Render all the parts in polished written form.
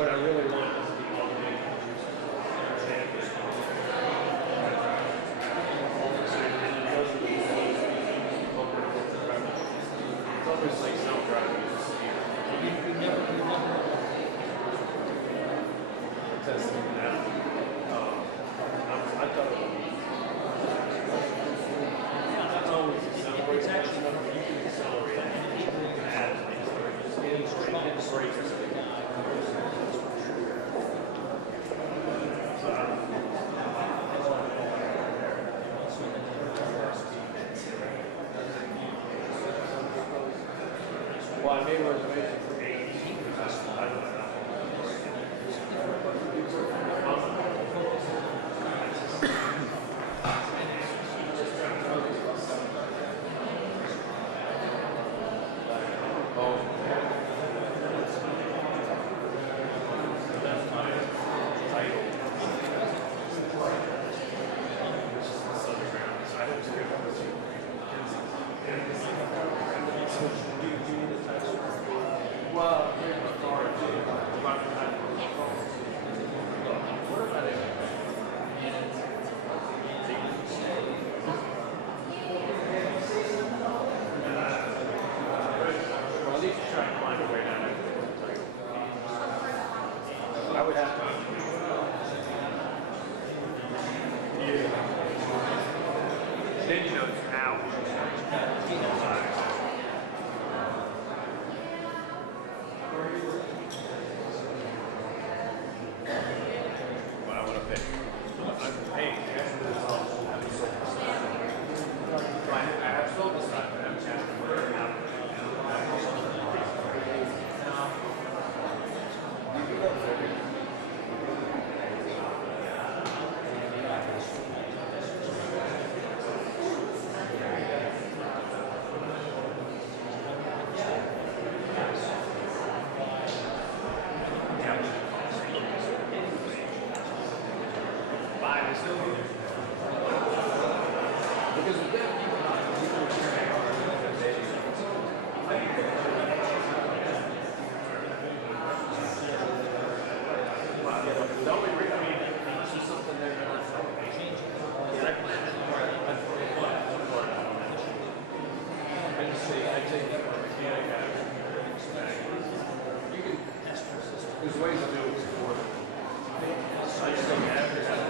what I really want is the automated it's always like self-driving. You never testing it out. I thought it would be. That's always accelerating. It's actually you can accelerate it. You can add things. It's great. Well, I made a reservation for 18. I don't know. Well, here's my card. What about it? Well, at least try and find a way down there. I would have to. Yeah. Then you know it's out. What I want to pay. I'm paying cash for this house. I have sold this side, but I haven't changed the word out. Because with them, people are the only reason, I mean, this is something they're going to change. I just say, I take that mechanic out of you can, there's ways to do it before. I just think after that,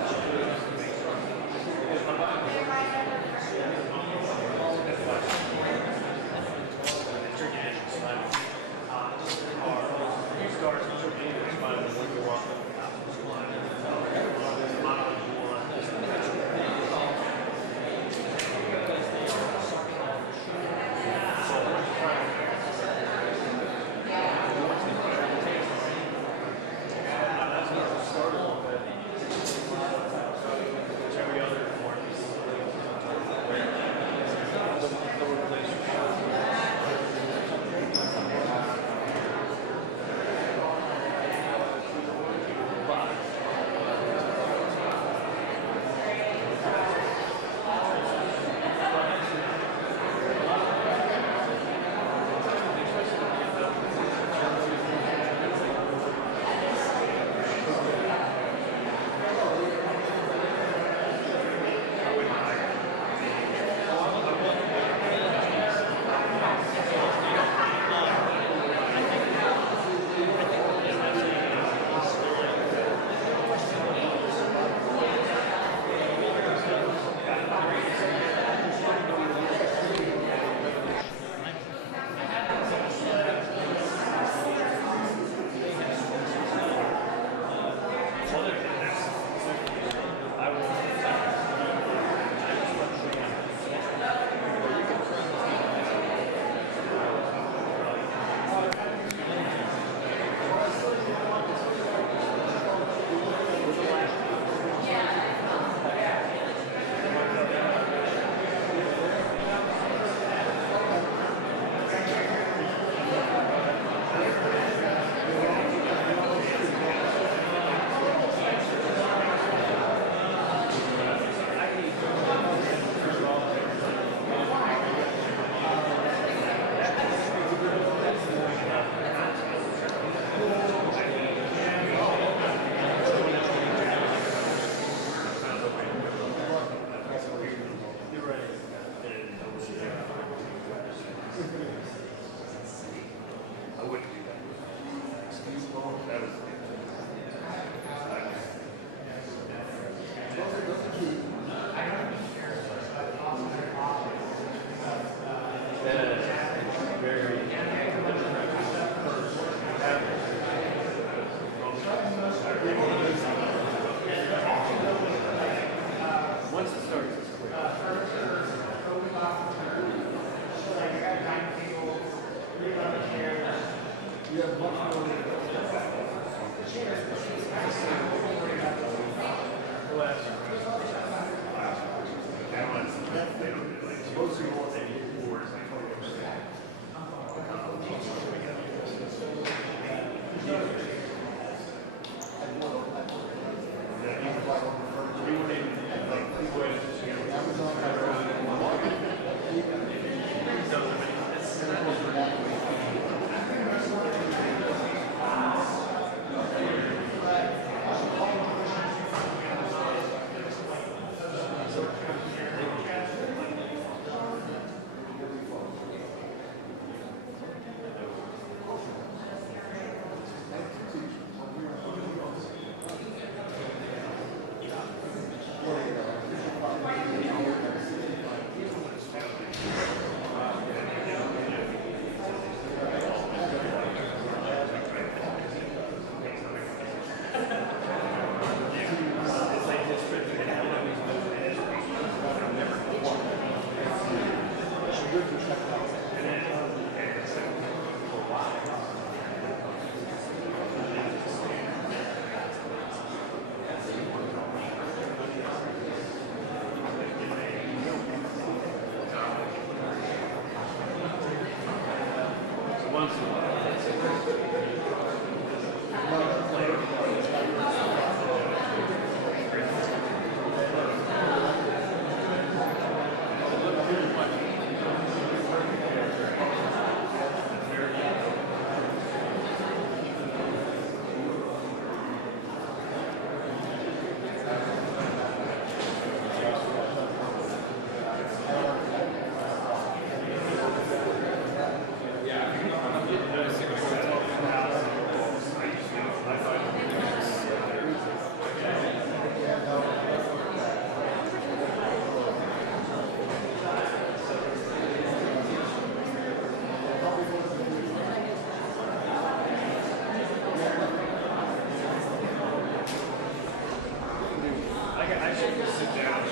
I should just sit down.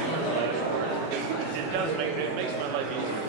It does it makes my life easier.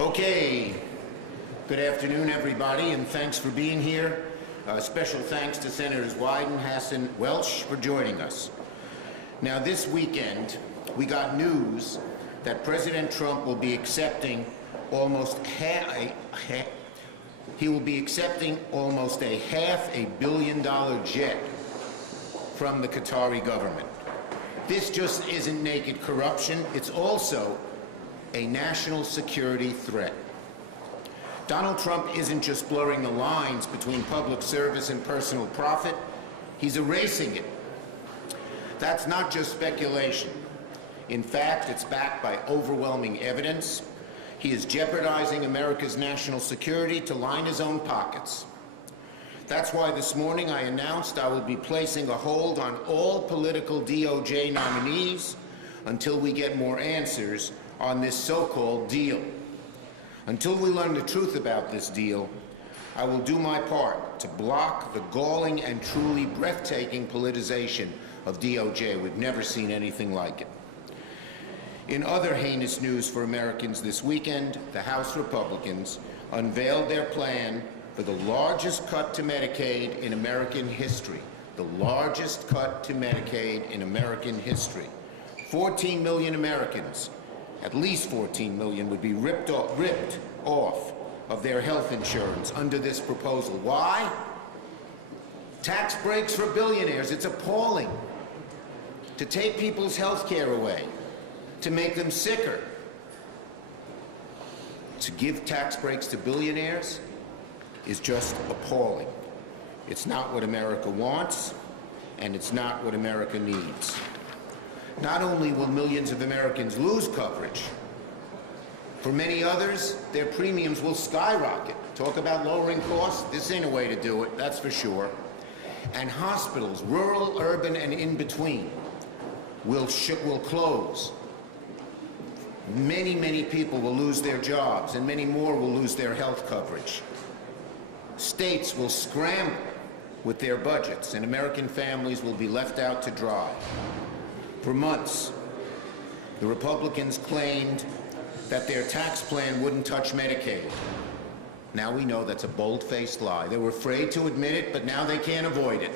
Okay, good afternoon, everybody, and thanks for being here. Special thanks to Senators Wyden, Hassan, Welch for joining us. Now, this weekend, we got news that President Trump will be accepting almost he will be accepting almost a $500 million jet from the Qatari government. This just isn't naked corruption, it's also a national security threat. Donald Trump isn't just blurring the lines between public service and personal profit, he's erasing it. That's not just speculation. In fact, it's backed by overwhelming evidence. He is jeopardizing America's national security to line his own pockets. That's why this morning I announced I will be placing a hold on all political DOJ nominees until we get more answers on this so-called deal. Until we learn the truth about this deal, I will do my part to block the galling and truly breathtaking politicization of DOJ. We've never seen anything like it. In other heinous news for Americans this weekend, the House Republicans unveiled their plan for the largest cut to Medicaid in American history. The largest cut to Medicaid in American history. 14 million Americans, at least 14 million, would be ripped off of their health insurance under this proposal. Why? Tax breaks for billionaires. It's appalling. To take people's health care away, to make them sicker. To give tax breaks to billionaires is just appalling. It's not what America wants, and it's not what America needs. Not only will millions of Americans lose coverage, for many others, their premiums will skyrocket. Talk about lowering costs, this ain't a way to do it, that's for sure. And hospitals, rural, urban, and in between, will close Many, many people will lose their jobs, and many more will lose their health coverage. States will scramble with their budgets, and American families will be left out to dry. For months, the Republicans claimed that their tax plan wouldn't touch Medicaid. Now we know that's a bold-faced lie. They were afraid to admit it, but now they can't avoid it.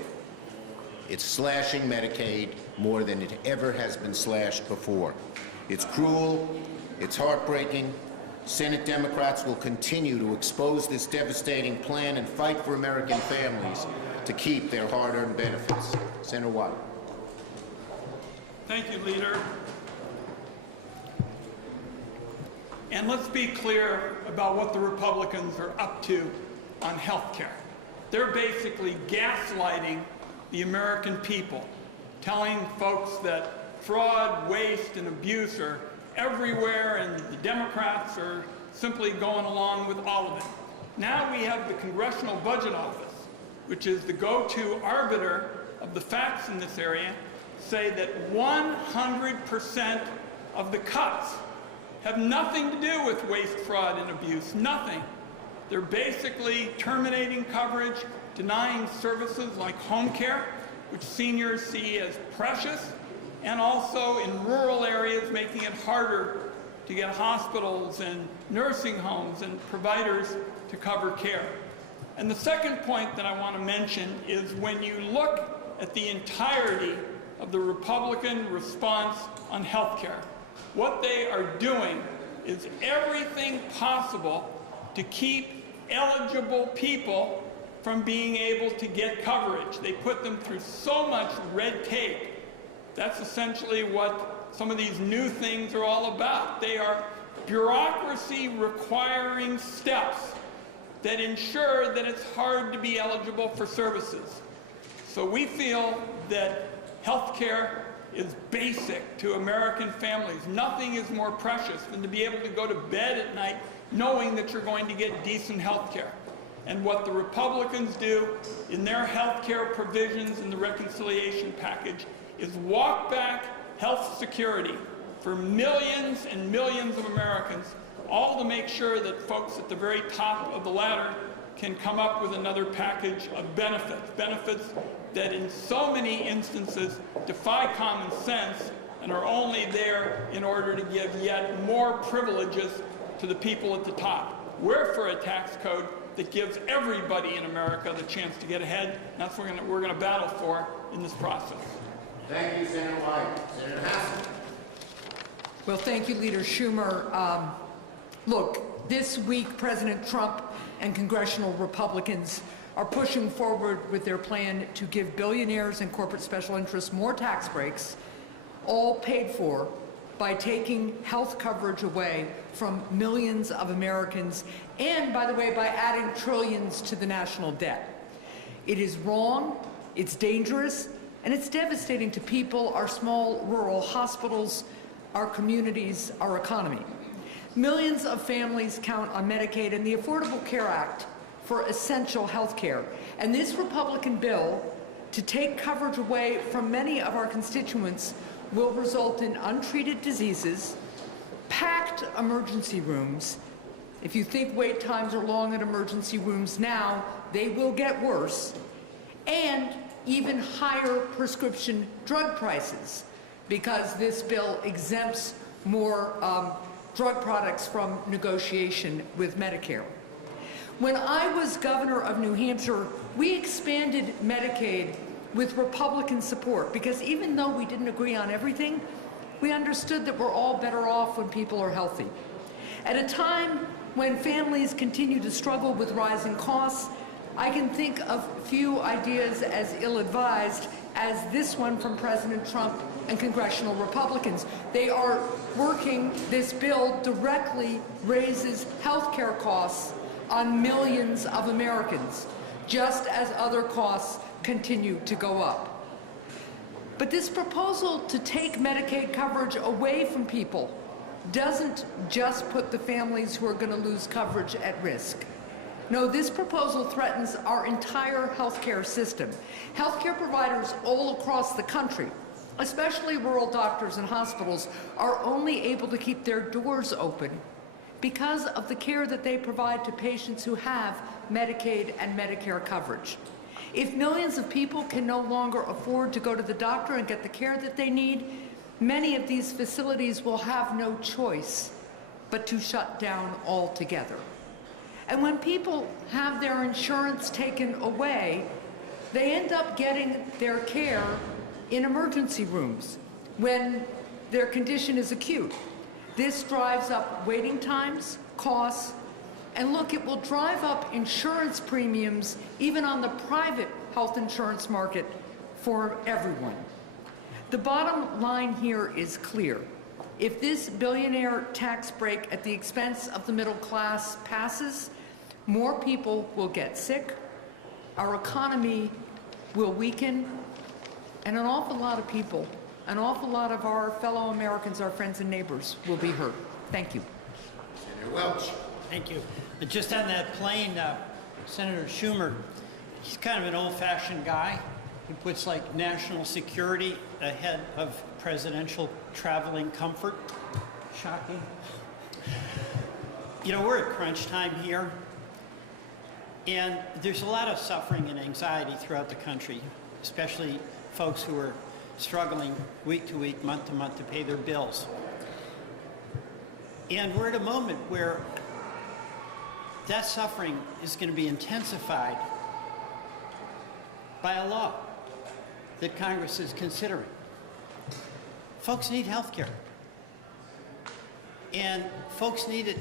It's slashing Medicaid more than it ever has been slashed before. It's cruel, it's heartbreaking. Senate Democrats will continue to expose this devastating plan and fight for American families to keep their hard-earned benefits. Senator White. Thank you, Leader. And let's be clear about what the Republicans are up to on health care. They're basically gaslighting the American people, telling folks that fraud, waste, and abuse are everywhere, and the Democrats are simply going along with all of it. Now we have the Congressional Budget Office, which is the go-to arbiter of the facts in this area, say that 100% of the cuts have nothing to do with waste, fraud, and abuse, nothing. They're basically terminating coverage, denying services like home care, which seniors see as precious, and also in rural areas making it harder to get hospitals and nursing homes and providers to cover care. And the second point that I want to mention is when you look at the entirety of the Republican response on health care, what they are doing is everything possible to keep eligible people from being able to get coverage. They put them through so much red tape. That's essentially what some of these new things are all about. They are bureaucracy requiring steps that ensure that it's hard to be eligible for services. So we feel that health care is basic to American families. Nothing is more precious than to be able to go to bed at night knowing that you're going to get decent health care. And what the Republicans do in their health care provisions in the reconciliation package is walk back health security for millions and millions of Americans, all to make sure that folks at the very top of the ladder can come up with another package of benefits that in so many instances defy common sense and are only there in order to give yet more privileges to the people at the top. We're for a tax code that gives everybody in America the chance to get ahead, and that's what we're going to battle for in this process. Thank you, Senator White. Senator Hassan. Well, thank you, Leader Schumer. Look, this week, President Trump and congressional Republicans are pushing forward with their plan to give billionaires and corporate special interests more tax breaks, all paid for by taking health coverage away from millions of Americans and, by the way, by adding trillions to the national debt. It is wrong, it's dangerous, and it's devastating to people, our small rural hospitals, our communities, our economy. Millions of families count on Medicaid and the Affordable Care Act for essential health care. And this Republican bill to take coverage away from many of our constituents will result in untreated diseases, packed emergency rooms. If you think wait times are long at emergency rooms now, they will get worse, and even higher prescription drug prices, because this bill exempts more drug products from negotiation with Medicare. When I was governor of New Hampshire, we expanded Medicaid with Republican support, because even though we didn't agree on everything, we understood that we're all better off when people are healthy. At a time when families continue to struggle with rising costs, I can think of few ideas as ill-advised as this one from President Trump and congressional Republicans. They are working, this bill directly raises health care costs on millions of Americans, just as other costs continue to go up. But this proposal to take Medicaid coverage away from people doesn't just put the families who are going to lose coverage at risk. No, this proposal threatens our entire healthcare system. Healthcare providers all across the country especially rural doctors and hospitals, are only able to keep their doors open because of the care that they provide to patients who have Medicaid and Medicare coverage. If millions of people can no longer afford to go to the doctor and get the care that they need, many of these facilities will have no choice but to shut down altogether. And when people have their insurance taken away, they end up getting their care in emergency rooms when their condition is acute. This drives up waiting times, costs, and look, it will drive up insurance premiums even on the private health insurance market for everyone. The bottom line here is clear. If this billionaire tax break at the expense of the middle class passes, more people will get sick, our economy will weaken, and an awful lot of people, an awful lot of our fellow Americans, our friends and neighbors, will be hurt. Thank you. Senator Welch. Thank you. Just on that plane, Senator Schumer, he's kind of an old-fashioned guy. He puts like national security ahead of presidential traveling comfort. Shocking. You know, we're at crunch time here, and there's a lot of suffering and anxiety throughout the country, especially folks who are struggling week to week, month to month to pay their bills. And we're at a moment where that suffering is going to be intensified by a law that Congress is considering. Folks need health care. And folks need it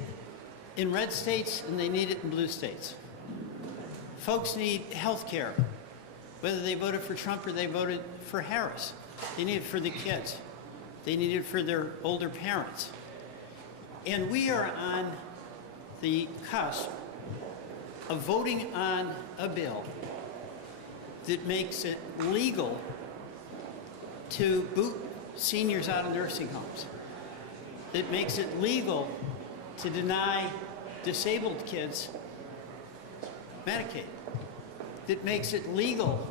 in red states and they need it in blue states. Folks need health care, whether they voted for Trump or they voted for Harris. They need it for the kids. They need it for their older parents. And we are on the cusp of voting on a bill that makes it legal to boot seniors out of nursing homes, that makes it legal to deny disabled kids Medicaid, that makes it legal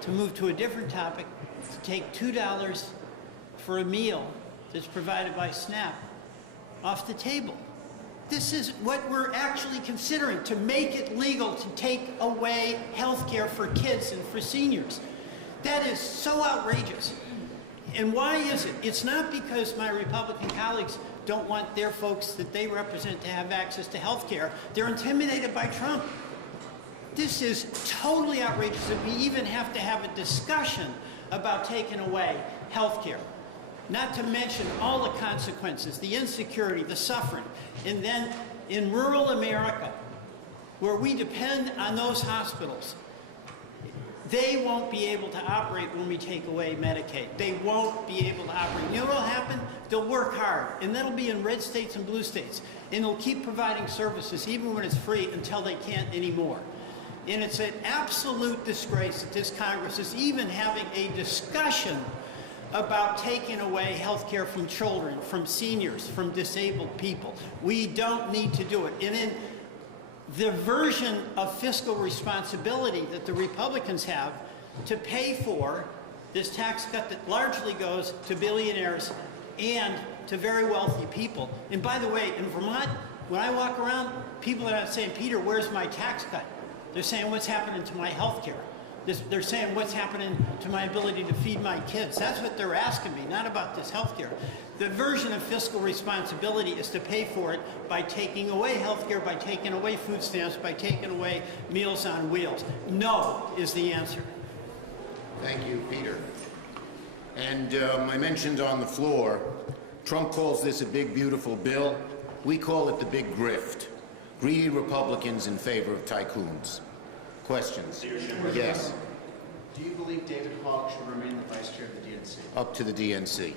to move to a different topic, to take $2 for a meal that's provided by SNAP off the table. This is what we're actually considering, to make it legal to take away health care for kids and for seniors. That is so outrageous. And why is it? It's not because my Republican colleagues don't want their folks that they represent to have access to health care. They're intimidated by Trump. This is totally outrageous that we even have to have a discussion about taking away health care. Not to mention all the consequences, the insecurity, the suffering. And then in rural America, where we depend on those hospitals, they won't be able to operate when we take away Medicaid. They won't be able to operate. You know what will happen? They'll work hard, and that'll be in red states and blue states. And they'll keep providing services even when it's free until they can't anymore. And it's an absolute disgrace that this Congress is even having a discussion about taking away health care from children, from seniors, from disabled people. We don't need to do it. And in the version of fiscal responsibility that the Republicans have to pay for this tax cut that largely goes to billionaires and to very wealthy people. And by the way, in Vermont, when I walk around, people are not saying, Peter, where's my tax cut? They're saying, what's happening to my health care? They're saying, what's happening to my ability to feed my kids? That's what they're asking me, not about this health care. The version of fiscal responsibility is to pay for it by taking away health care, by taking away food stamps, by taking away Meals on Wheels. No is the answer. Thank you, Peter. And I mentioned on the floor, Trump calls this a big, beautiful bill. We call it the big grift. Greedy Republicans in favor of tycoons. Questions? Yes. Do you believe David Hogg should remain the vice chair of the DNC? Up to the DNC.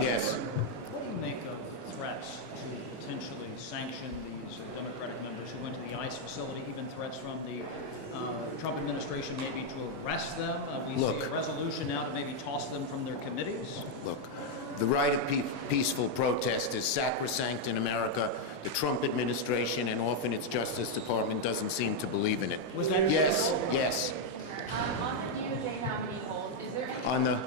Yes. What do you make of threats to potentially sanction these Democratic members who went to the ICE facility, even threats from the Trump administration maybe to arrest them? We see a resolution now to maybe toss them from their committees. Look, the right of peaceful protest is sacrosanct in America. The Trump administration and often its Justice Department doesn't seem to believe in it. Was that yes. On the DOJ nominee hold, is there any On the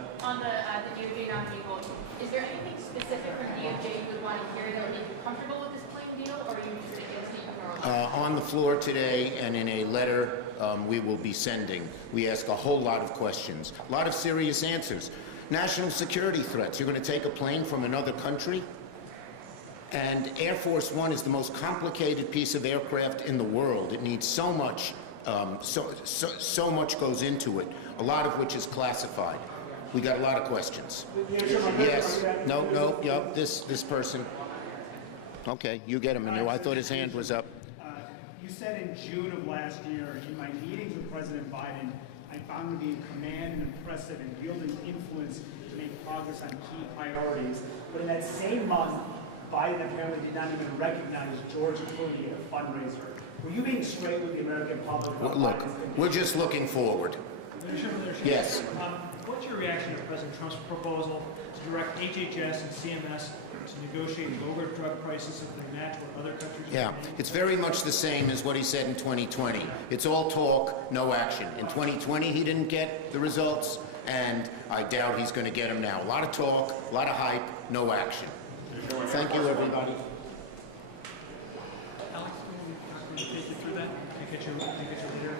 the floor today, and in a letter we will be sending, we ask a whole lot of questions, a lot of serious answers. National security threats. You're going to take a plane from another country? And Air Force One is the most complicated piece of aircraft in the world. It needs so much, so much goes into it, a lot of which is classified. We got a lot of questions. Yes. No. Yep. This person. Okay, you get him, Manu. I thought his hand was up. You said in June of last year, in my meetings with President Biden, I found him to be in command and impressive and wielding influence to make progress on key priorities. But in that same month, Biden apparently did not even recognize George Clooney at a fundraiser. Were you being straight with the American public about Look, Biden's we're just looking forward. Yes. What's your reaction to President Trump's proposal to direct HHS and CMS to negotiate lower drug prices if they match what other countries are Yeah, paying? it's very much the same as what he said in 2020. It's all talk, no action. In 2020, he didn't get the results, and I doubt he's going to get them now. A lot of talk, a lot of hype, no action. Thank you, everybody. Alex, can you take you through that? Get your leader.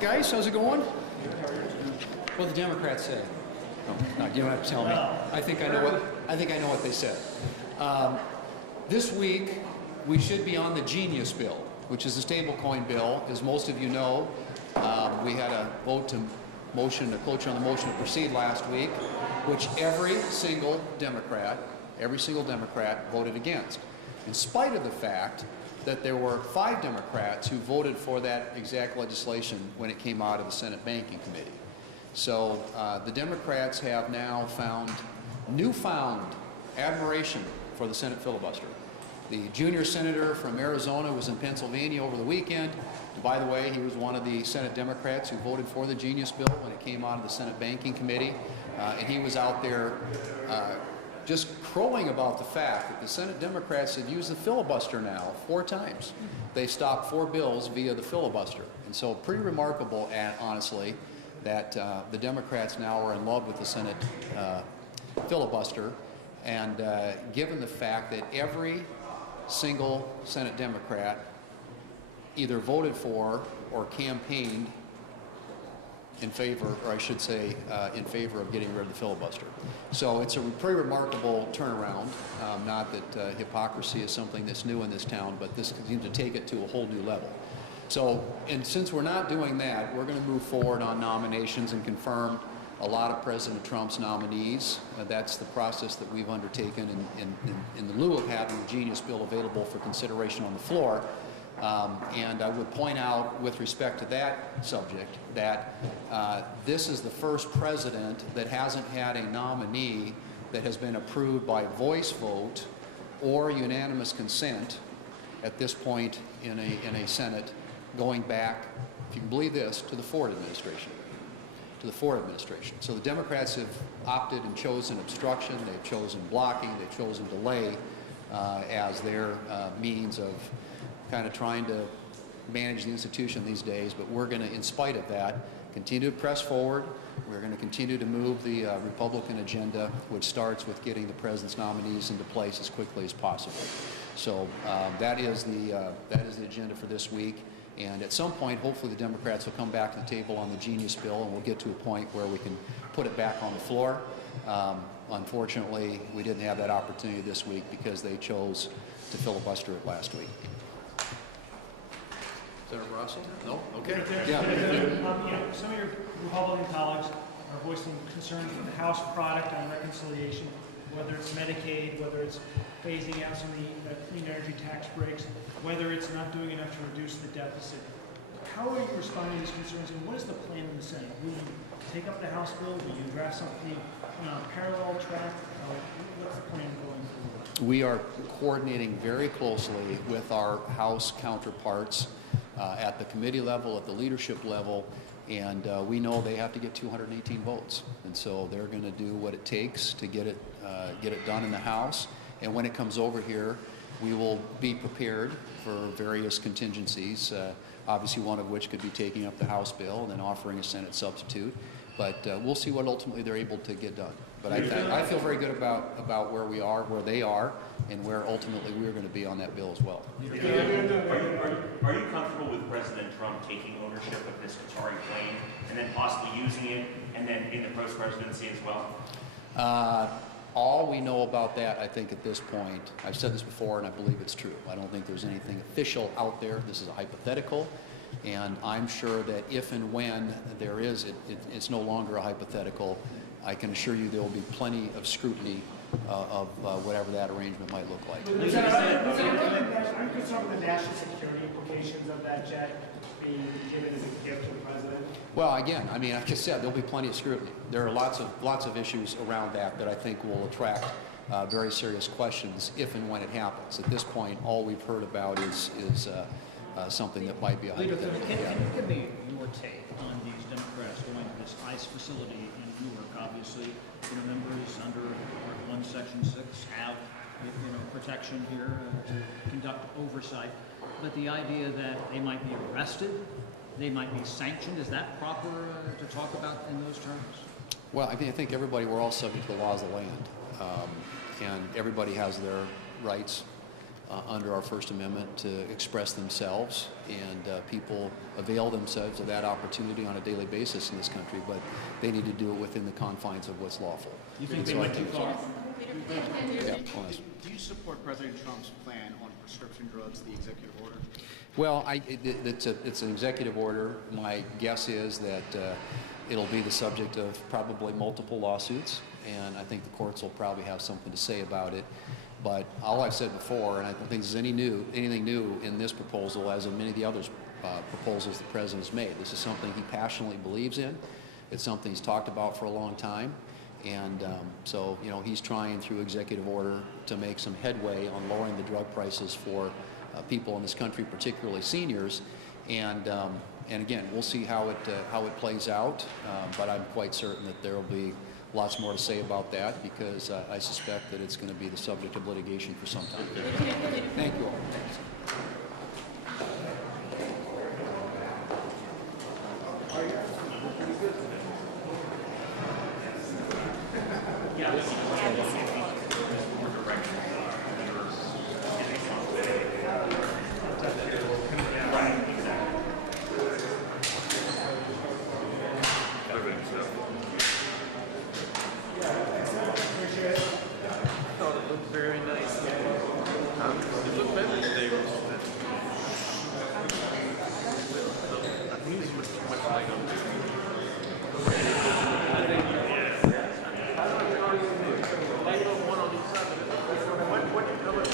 Guys, how's it going? What the Democrats say. No, you don't have to tell me. I think I know what they said. This week, we should be on the Genius Bill, which is a stablecoin bill. As most of you know, we had a vote to motion, a cloture on the motion to proceed last week, which every single Democrat voted against, in spite of the fact that there were 5 Democrats who voted for that exact legislation when it came out of the Senate Banking Committee. So the Democrats have now found newfound admiration for the Senate filibuster. The junior senator from Arizona was in Pennsylvania over the weekend. And by the way, he was one of the Senate Democrats who voted for the Genius Bill when it came out of the Senate Banking Committee. And he was out there just crowing about the fact that the Senate Democrats have used the filibuster now 4 times. They stopped 4 bills via the filibuster. And so pretty remarkable, honestly, that the Democrats now are in love with the Senate filibuster. And given the fact that every single Senate Democrat either voted for or campaigned in favor, or I should say, in favor of getting rid of the filibuster. So it's a pretty remarkable turnaround. Not that hypocrisy is something that's new in this town, but this seems to take it to a whole new level. So, and since we're not doing that, we're going to move forward on nominations and confirm a lot of President Trump's nominees. That's the process that we've undertaken in the lieu of having the Genius Bill available for consideration on the floor. And I would point out, with respect to that subject, that this is the first president that hasn't had a nominee that has been approved by voice vote or unanimous consent at this point in a Senate, going back, if you can believe this, to the Ford administration. So the Democrats have opted and chosen obstruction, they've chosen blocking, they've chosen delay as their means of kind of trying to manage the institution these days. But we're going to, in spite of that, continue to press forward. We're going to continue to move the Republican agenda, which starts with getting the president's nominees into place as quickly as possible. So that is the agenda for this week. And at some point, hopefully the Democrats will come back to the table on the genius bill and we'll get to a point where we can put it back on the floor. Unfortunately, we didn't have that opportunity this week because they chose to filibuster it last week. Senator Rossi? No? Okay. Yeah. Some of your Republican colleagues are voicing concerns with the House product on reconciliation, whether it's Medicaid, whether it's phasing out some of the clean energy tax breaks, whether it's not doing enough to reduce the deficit. How are you responding to these concerns, and what is the plan in the Senate? Will you take up the House bill? Will you draft something on a parallel track? What's the plan going forward? We are coordinating very closely with our House counterparts at the committee level, at the leadership level, and we know they have to get 218 votes. And so they're going to do what it takes to get it done in the House. And when it comes over here, we will be prepared for various contingencies, obviously one of which could be taking up the House bill and then offering a Senate substitute. But we'll see what ultimately they're able to get done. But I feel very good about where we are, where they are, and where ultimately we're going to be on that bill as well. Are you comfortable with President Trump taking ownership of this Qatari plane and then possibly using it and then in the post-presidency as well? All we know about that, I think, at this point, I've said this before and I believe it's true. I don't think there's anything official out there. This is a hypothetical. And I'm sure that if and when there is, it's no longer a hypothetical. I can assure you there will be plenty of scrutiny of whatever that arrangement might look like. Are you concerned with the national security implications of that jet being given as a gift to the president? Well, again, I mean, like I said, there'll be plenty of scrutiny. There are lots of issues around that I think will attract very serious questions if and when it happens. At this point, all we've heard about is something that might be a hypothetical. Can you give me your take on these Democrats going to this ICE facility in Newark? Obviously, members under Part 1, Section 6 have protection here to conduct oversight. But the idea that they might be arrested, they might be sanctioned, is that proper to talk about in those terms? Well, I think everybody, we're all subject to the laws of the land. And everybody has their rights under our First Amendment to express themselves, and people avail themselves of that opportunity on a daily basis in this country, but they need to do it within the confines of what's lawful. You think they went too far? Yeah, Do you support President Trump's plan on prescription drugs, the executive order? well, it's an executive order. My guess is that it'll be the subject of probably multiple lawsuits, and I think the courts will probably have something to say about it. But all I've said before, and I don't think there's anything new in this proposal as in many of the other proposals the President's made. This is something he passionately believes in. It's something he's talked about for a long time. And so, he's trying through executive order to make some headway on lowering the drug prices for people in this country, particularly seniors. And again, we'll see how it plays out. But I'm quite certain that there will be lots more to say about that because I suspect that it's going to be the subject of litigation for some time. Thank you all. Very nice. It looked better today. I think it's much like What color?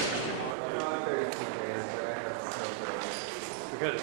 Because